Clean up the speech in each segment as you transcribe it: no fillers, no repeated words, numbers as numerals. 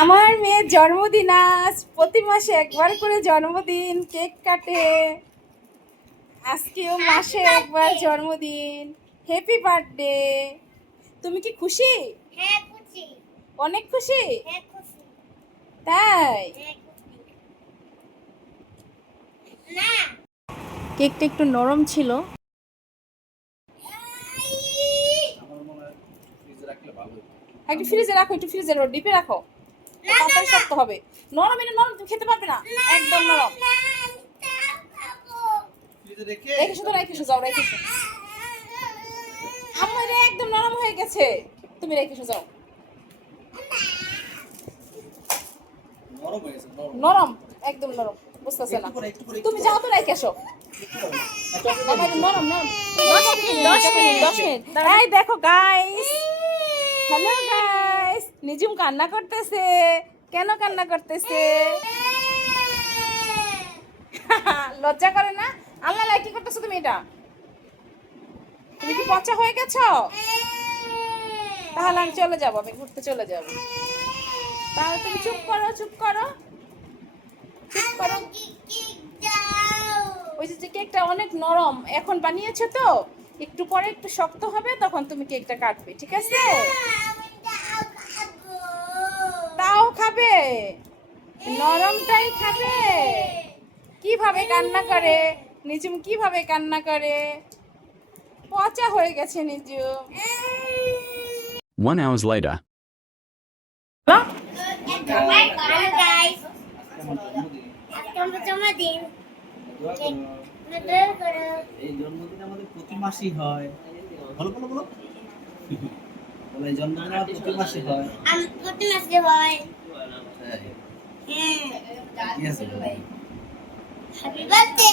আমার মেয়ের জন্মদিন আজ। প্রতি মাসে একবার করে জন্মদিন, কেক কাটে। আজকেও মাসে একবার জন্মদিন। Happy birthday. তুমি কি খুশি? হ্যাঁ খুশি। অনেক খুশি? হ্যাঁ খুশি। তাই? না কেকটা একটু নরম ছিল। একটু ফ্রিজে রাখো, একটু ফ্রিজে ডিপে রাখো, তাড়াতাড়ি শক্ত হবে। নরম, এটা নরম, তুমি খেতে পারবে না। একদম নরম। রেখে শুধু রেখে যাও, রেখে আমার একদম নরম হয়ে গেছে। তুমি রেখে যাও। নরম, একদম নরম, বুঝতেছে না। তুমি যাও তো, রেখে এসো। নরম নরম। 10 মিনিট। এই দেখো গাইস, হ্যালো গাইস, নিজুম কান্না করতেছে। কেন কান্না করতেছে? লজ্জা করে না? আল্লাহ লাই, কি করতেছো তুমি? এটা তুমি কি পচা হয়ে গেছো? তাহলে আমি চলে যাবো, আমি ঘুরতে চলে যাবো। তাহলে তুমি চুপ করো, চুপ করো, চুপ করো। ওই যে কেকটা অনেক নরম, এখন বানিয়েছো তো, একটু পরে একটু শক্ত হবে, তখন তুমি কেকটা কাটবে, ঠিক আছে? তাও খাবে? নরমটাই খাবে? কিভাবে কান্না করে নিজুম, কিভাবে কান্না করে! পচা হয়ে গেছে নিজুম। 1 hour later. এই জন্মদিন আমাদের প্রতি মাসই হয়। বলো বলো বলো। বলে জন্মদিন আমাদের প্রতি মাসই হয়। প্রতি মাসে হয়। ঠিক আছে। Happy birthday.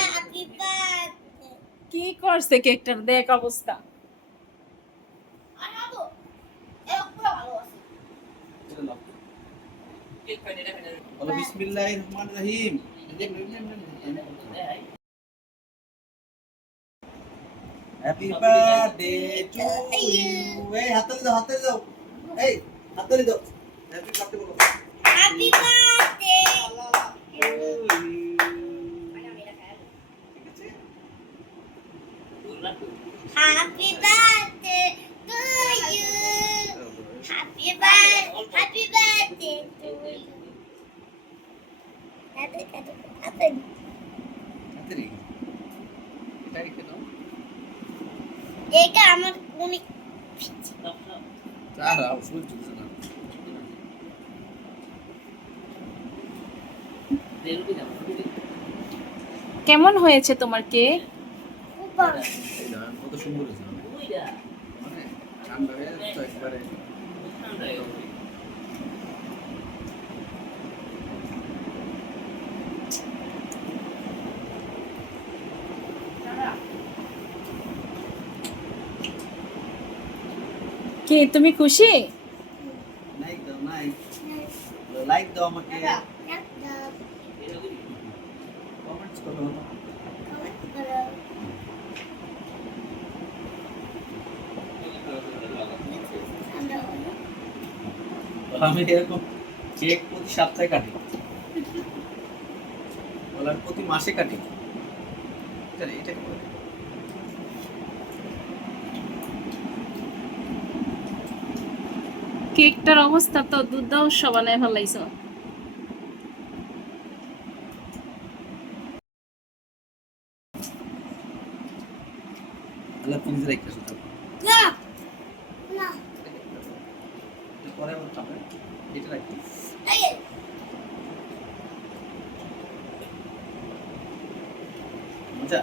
Happy birthday. কি করছে কেকটার, দেখ অবস্থা। বলো বিসমিল্লাহির রহমানির রহিম। Happy birthday to you. এই হাততালি দাও, হাততালি দাও। এই হাততালি দাও। হ্যাপি বার্থডে বলো। Happy birthday. Happy birthday to you. Happy birthday to you. হাততালি। এটা রেখে দাও। এটা আমার অনেক দাঁড়াও, সহ্য হচ্ছে না। কেমন হয়েছে তোমার কেক? খুব ভালো। এই না, কত সুন্দর হয়েছে। মানে ঠান্ডা হয়ে যাচ্ছে তো একবারে। কি তুমি খুশি? লাইক দাও, লাইক দাও আমাকে। কমেন্টস করো। আমি এরকম কেক প্রতি সপ্তাহে কাটি, বলার প্রতি মাসে কাটি। এটা কি বলে? কেকটার অবস্থা তো দুর্দাংশ বানায় ফেলাইছো। আল্লাহ ফ্রিজে রাখতেছো তো। না না পরে আবার খাবে। এটা রাখি। মজা।